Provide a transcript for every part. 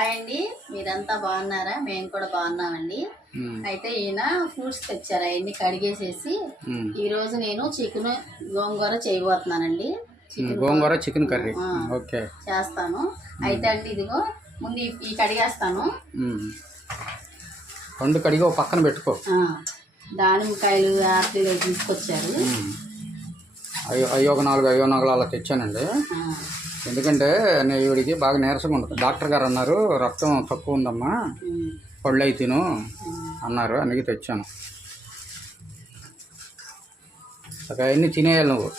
Hi అండి. మీరంతా బాగున్నారా? మేము కూడా బాగున్నామండి. అయితే ఈయన ఫ్రూట్స్ తెచ్చారు. అవన్నీ కడిగేసేసి. ఈ రోజు నేను chicken gongura చేయబోతున్నానండి. Gongura chicken curry. Okay. చేస్తాను. అయితే అండి ఇదిగో ముందు ఈ- కడిగేస్తాను. పండు కడిగి ఒక పక్కన పెట్టుకో. దానిమ్మకాయలు అవి తీసుకొచ్చారు. అయ్యో అయ్యో ఒక నాలుగు అయ్యో నాలుగు అలా తెచ్చానండి. ఎందుకంటే నేను ఈవిడికి బాగా నీరసంగా ఉంటుంది. డాక్టర్ గారు అన్నారు రక్తం తక్కువ ఉందమ్మా పళ్ళు అయి తిను. అన్నారు. అందుకే తెచ్చాను. ఒక అవన్నీ తినేయాలి నువ్వు.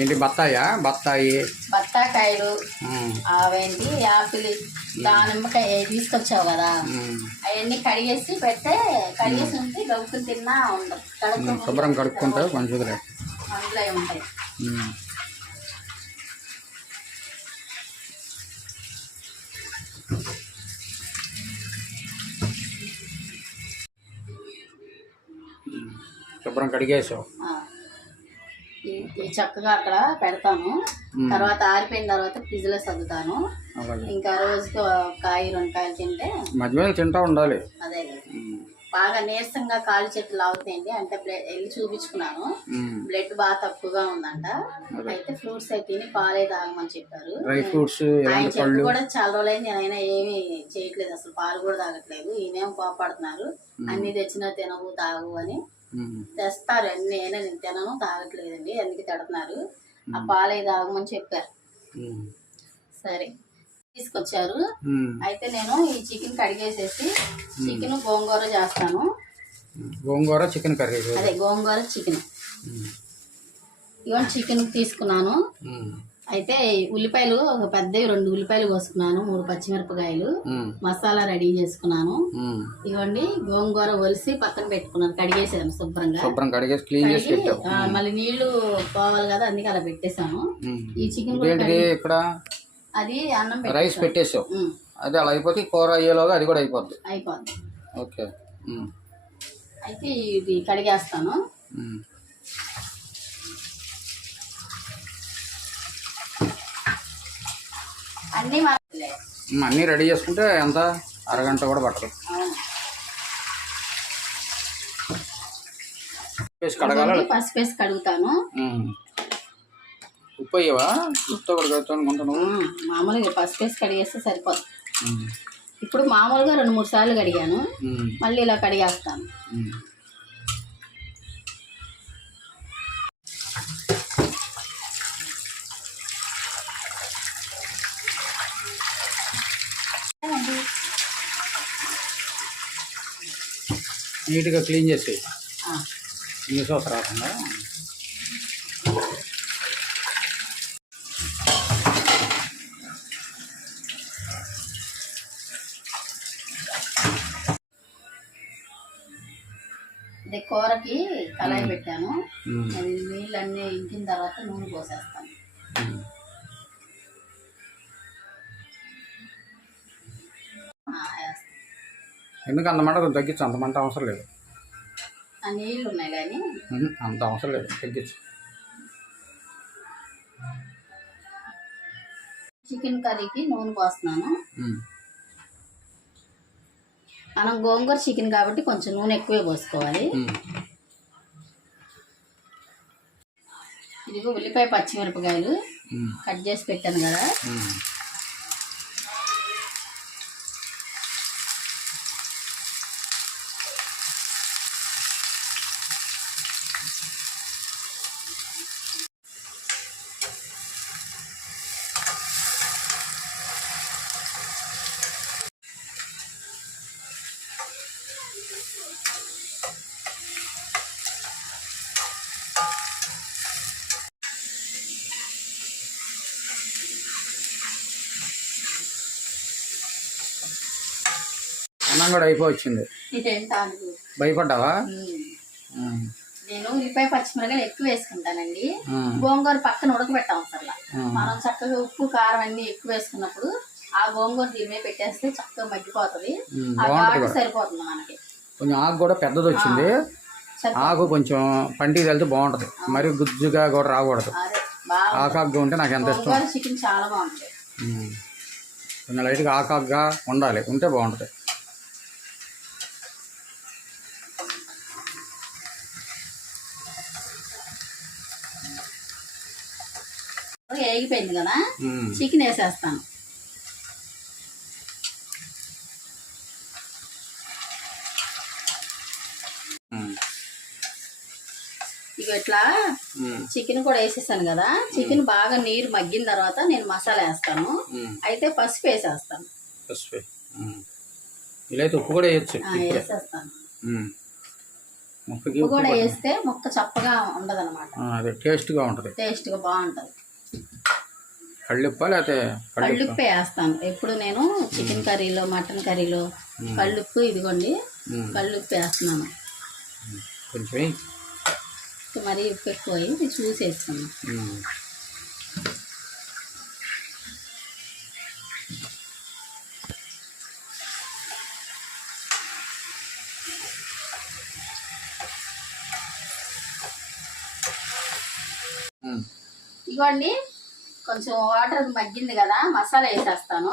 ఏంటి బత్తాయా? బత్తాయి. బత్తాకాయలు అవేంటి యాపిల్ దానిమ్మకాయ తీసుకొచ్చావు కదా. అవన్నీ కడిగేసి పెడితే కడిగేసి ఉంటే గౌకులు తిన్నా ఉమ్, శుభ్రం కడుక్కుంటే మంచిదిలే అందులో ఉంటాయి. శుభ్రం కడిగేసావు. ఈ- చక్కగా అక్కడ పెడతాను. తర్వాత ఆరిపోయిన తర్వాత ఫ్రిడ్జ్లో సర్దుతాను ఇంకా రోజుకి కాయ రెండు కాయలు తింటే మధ్య తింటా ఉండాలి. అదే. బాగా నీరసంగా కాలు చెట్లు లాగుతాయండి. అంటే వెళ్ళి చూపించుకున్నాను. బ్లడ్ బాగా తక్కువగా ఉందంట. అయితే ఫ్రూట్స్ అయితే తిని పాలే తాగమని చెప్పారు. ఆయన చెప్పి కూడా చాలా రోజులైంది. ఆయన ఏమీ చేయట్లేదు. అసలు పాలు కూడా తాగట్లేదు. ఈయనేం కోపడుతున్నారు. అన్ని తెచ్చినా తినవు తాగు అని. తెస్తారు. అన్ని నేనే నేను తినను తాగట్లేదండి. అందుకే తిడుతున్నారు. ఆ పాలే తాగమని చెప్పారు. సరే. తీసుకొచ్చారు. అయితే నేను ఈ చికెన్ కడిగేసేసి చికెన్ గోంగూర చేస్తాను. Gongura chicken curry. అదే గోంగూర చికెన్. ఇవన్నీ చికెన్ తీసుకున్నాను. అయితే ఉల్లిపాయలు ఒక పెద్దవి రెండు ఉల్లిపాయలు కోసుకున్నాను. మూడు పచ్చిమిరపకాయలు. మసాలా రెడీ చేసుకున్నాను. ఇవ్వండి గోంగూర ఒలిసి పక్కన పెట్టుకున్నాను. కడిగేసాను శుభ్రంగా. శుభ్రం కడిగేసి క్లీన్ చేసి మళ్ళీ నీళ్ళు పోవాలి కదా అందుకే అలా పెట్టేశాను. ఈ చికెన్ ఇక్కడ? అది అన్నం రైస్ పెట్టేసావు అది అలా అయిపోతే కూర అయ్యేలోగా అది కూడా అయిపోద్ది. అయిపోద్ది. ఓకే. అయితే ఇది కడిగేస్తాను. అన్నీ అన్నీ రెడీ చేసుకుంటే ఎంత? అరగంట కూడా పట్టదు. పసుపు వేసి కడుగుతాను. ఉప్పు అయ్యవా ఉప్పుతో కూడా ఉమ్, మామూలుగా పసుపు వేసి కడిగేస్తే సరిపోదు. ఇప్పుడు మామూలుగా రెండు మూడు సార్లు కడిగాను. మళ్ళీ ఇలా కడిగేస్తాను. నీట్గా క్లీన్ చేసి ఆ, ఈ సోస్ రాకుండా? కళాయి పెట్టాను. అది నీళ్ళన్నీ ఇంకిన తర్వాత నూనె పోసేస్తాను. ఎందుకు అంత మంట కొంచెం తగ్గించు అంత మంట అవసరం లేదు. ఆ నీళ్ళు ఉన్నాయి కానీ అంత అవసరం లేదు తగ్గించు. చికెన్ కర్రీకి నూనె పోస్తున్నాను. మనం గోంగూర చికెన్ కాబట్టి కొంచెం నూనె ఎక్కువే పోసుకోవాలి. ఇదిగో ఉల్లిపాయ పచ్చిమిరపకాయలు. కట్ చేసి పెట్టాను కదా అన్నం కూడా అయిపోవచ్చింది. భయపడ్డావా. నేను ఉల్లిపాయ పచ్చిమిరపకాయలు ఎక్కువ వేసుకుంటానండి. గోంగూర పక్కన ఉడకబెట్టాం అసలు. మనం చక్కగా ఉప్పు కారం అన్ని ఎక్కువ వేసుకున్నప్పుడు ఆ గోంగూర దీని మీద పెట్టేస్తే చక్కగా మగ్గిపోతుంది. ఆ ఘాటు సరిపోతుంది మనకి. కొంచెం ఆకు కూడా పెద్దది వచ్చింది. ఆకు కొంచెం పంటికి వెళ్తే బాగుంటుంది. మరి గుజ్జుగా కూడా రాకూడదు. ఆకాగ్గా ఉంటే నాకు ఎంత ఇష్టం? చికెన్ చాలా బాగుంటుంది. కొంచెం లైట్గా ఆకాగ్గా ఉండాలి. ఉంటే బాగుంటుంది. వేగిపోయింది కదా. చికెన్ వేసేస్తాను. ఇక ఇట్లా. చికెన్ కూడా వేసేసాను కదా చికెన్ బాగా నీరు మగ్గిన తర్వాత నేను మసాలా వేస్తాను. అయితే పసుపు వేసేస్తాను పసుపు. ఇలా ఉప్పు కూడా వేయచ్చు వేసేస్తాను ఉప్పు కూడా. వేస్తే ముక్క చప్పగా ఉండదు అనమాట టేస్ట్గా ఉంటుంది టేస్ట్గా బాగుంటుంది కళ్ళుప్ప లేకపోతే కళ్ళుప్ప? వేస్తాను. ఎప్పుడు నేను చికెన్ కర్రీలో మటన్ కర్రీలో కళ్ళుప్పు ఇదిగోండి. కళ్ళుప్పు వేస్తున్నాను. కొంచెం మరీ ఉప్పు ఎక్కువ అయ్యి చూసి వేస్తున్నాను. ఉమ్. ఇదిగోండి. కొంచెం వాటర్ మగ్గింది కదా మసాలా వేసేస్తాను.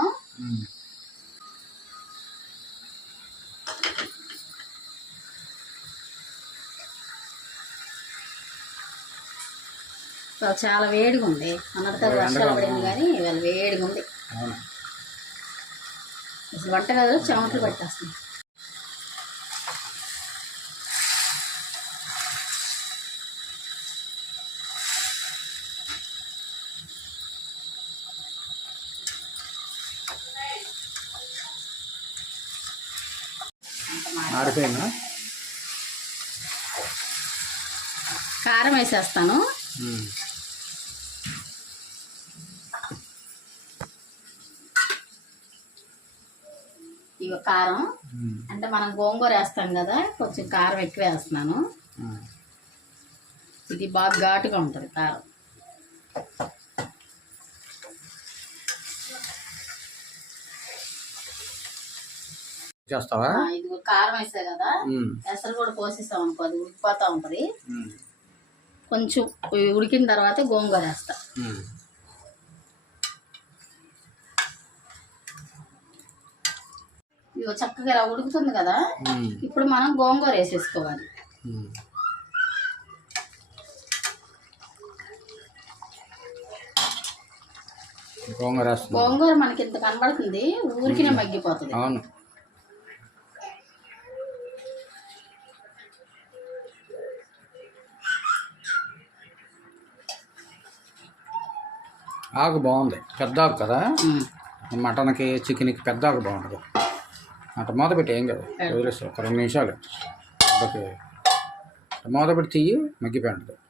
చాలా వేడిగా ఉంది. అన్నట్టుగా వర్షాలు పడింది కానీ ఇవాళ వేడిగా ఉంది. అసలు వంటగదిలో చెమటలు పట్టేస్తుంది కారం వేసేస్తాను. ఇక కారం. అంటే మనం గోంగూర వేస్తాం కదా కొంచెం కారం ఎక్కువ వేస్తున్నాను. ఇది బాగా ఘాటుగా ఉంటుంది కారం చేస్తావా ఆ, ఇది కారం వేసా కదా. ఎసరు కూడా పోసేస్తాం అనుకో అది ఉడికిపోతూ ఉంటుంది. కొంచెం ఉడికిన తర్వాత గోంగూర వేస్తా. ఇవి చక్కగా ఇలా ఉడుకుతుంది కదా. ఇప్పుడు మనం గోంగూర వేసేసుకోవాలి. గోంగూర గోంగూర మనకి ఇంత కనబడుతుంది ఊరికినే మగ్గిపోతుంది అవును ఆకు బాగుంది. పెద్ద ఆకు కదా. మటన్కి చికెన్కి పెద్ద ఆకు బాగుంటుంది అట్ట మూత పెట్టి ఏం కదా. వదిలేస్తాం ఒక రెండు నిమిషాలు. ఓకే మూత పెట్టి తీయి మగ్గిపోయి ఉంటుంది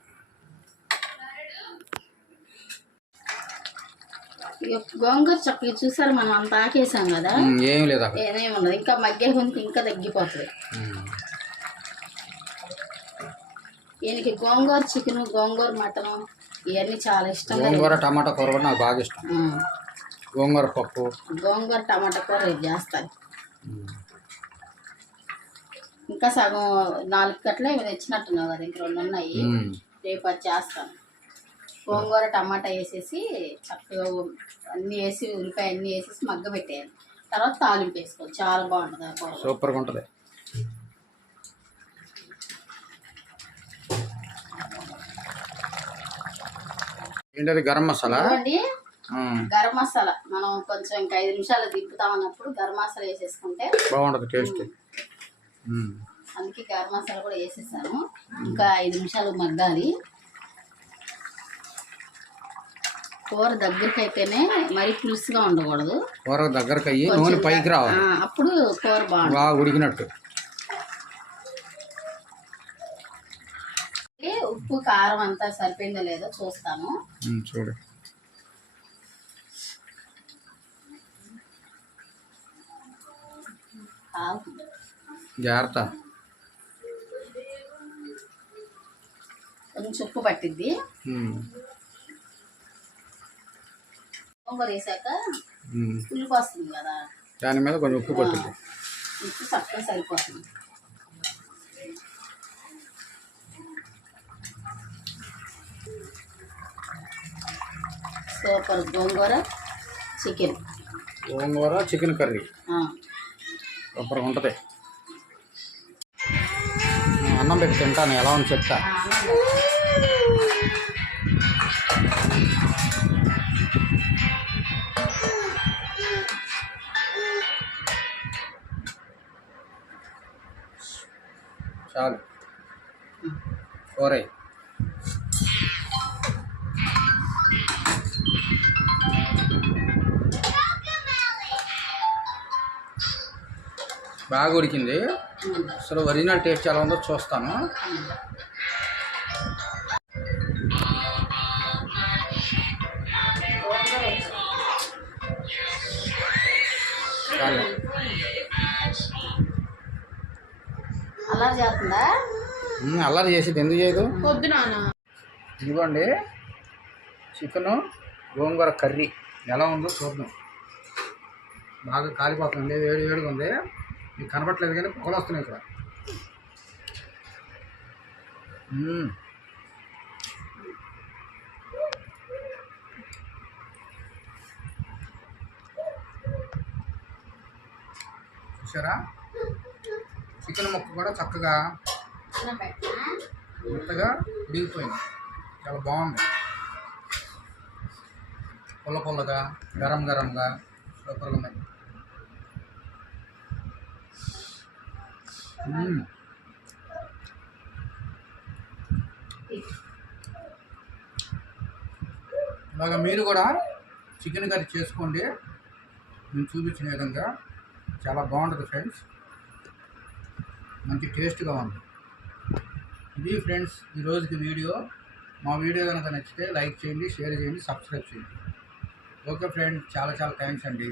గోంగూర చక్కగా చూసారు మనం అంత ఆకేసాం కదా? ఏం లేదు ఏమేమి ఉండదు. ఇంకా మగ్గే కొంత ఇంకా తగ్గిపోతుంది. ఈయనకి గోంగూర చికెన్ గోంగూర మటన్ ఇవన్నీ చాలా ఇష్టంగా గోంగూర టమాటా కూర కూడా నాకు బాగా ఇష్టం. గోంగూర పప్పు. గోంగూర టమాటా కూర రేపు చేస్తాను. ఇంకా సగం నాలుగు కట్లే ఇవి తెచ్చినట్టున్నావు కదా ఇంక రెండు ఉన్నాయి. రేపు అది చేస్తాను. గోంగూర టమాటా వేసేసి చక్కగా అన్నీ వేసి ఉల్లిపాయ అన్నీ వేసేసి మగ్గ పెట్టేయాలి తర్వాత తాలింపు వేసుకోవాలి. చాలా బాగుంటుంది ఆ కూర. సూపర్గా ఉంటుంది. ఏంటది? గరం మసాలా. గరం మసాలా. మనం కొంచెం ఇంకా ఐదు నిమిషాలు దింపుతాం అన్నప్పుడు గరం మసాలా వేసేసుకుంటే బాగుంటుంది టేస్ట్. అందుకే గరం మసాలా కూడా వేసేసాను. ఇంకా ఐదు నిమిషాలు మగ్గాలి. కూర దగ్గరికి అయితేనే మరీ పులుసుగా ఉండకూడదు. కూర దగ్గరకు అయ్యి నూనె పైకి రావాలి. అప్పుడు కూర బాగుంటుంది. బాగా ఉడికినట్టు. ఉప్పు కారం అంతా సరిపోయిందో లేదో చూస్తాను చూడు. జాగ్రత్త. కొంచెం ఉప్పు పట్టిద్ది. గోంగూర వేసాక. పులుపు వస్తుంది కదా. దాని మీద కొంచెం ఉప్పు పట్టింది ఉప్పు చక్కగా సరిపోతుంది. Super. Gongura chicken. Gongura chicken curry. సూపర్గా ఉంటుంది. అన్నం పెట్టి తింటాను ఎలా ఉంది చెప్తా. చాలు. కూరై బాగా ఉడికింది. అసలు ఒరిజినల్ టేస్ట్ ఎలా ఉందో చూస్తాను. చేస్తుందా? అల్లరి చేసేది ఎందుకు చేయదు? ఇదిగోండి చికెను గోంగూర కర్రీ ఎలా ఉందో చూద్దాం. బాగా కాలిపోతుంది వేడి వేడిగా ఉంది. ఇది కనబట్టలేదు కానీ పొగలు వస్తున్నాయి ఇక్కడ. చూసారా? చికెన్ ముక్క కూడా చక్కగా మెత్తగా ఉడిగిపోయింది చాలా బాగుంది. పుల్ల పుల్లగా గరం గరంగా సూపర్గా Hmm. ఉంది ఇలాగ మీరు కూడా చికెన్ కర్రీ చేసుకోండి. నేను చూపించిన విధంగా. చాలా బాగుంటుంది ఫ్రెండ్స్. మంచి టేస్ట్గా ఉంది. ఇది ఫ్రెండ్స్ ఈ రోజుకి వీడియో. మా వీడియో కనుక నచ్చితే లైక్ చేయండి షేర్ చేయండి సబ్స్క్రైబ్ చేయండి. ఓకే ఫ్రెండ్స్ చాలా చాలా థ్యాంక్స్ అండి.